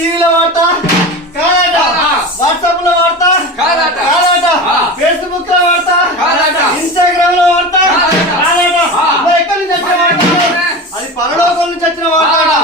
టీవీలో వాడతా కాదట, వాట్సాప్ లో వాడతా కాదట, ఫేస్బుక్ లో వాడతా కాదట, ఇన్స్టాగ్రామ్ లో వాడతా కాదట, ఎక్కడి నుంచి వచ్చిన వాడతా? అది పరలోకం నుంచి వచ్చిన వాడతాడా?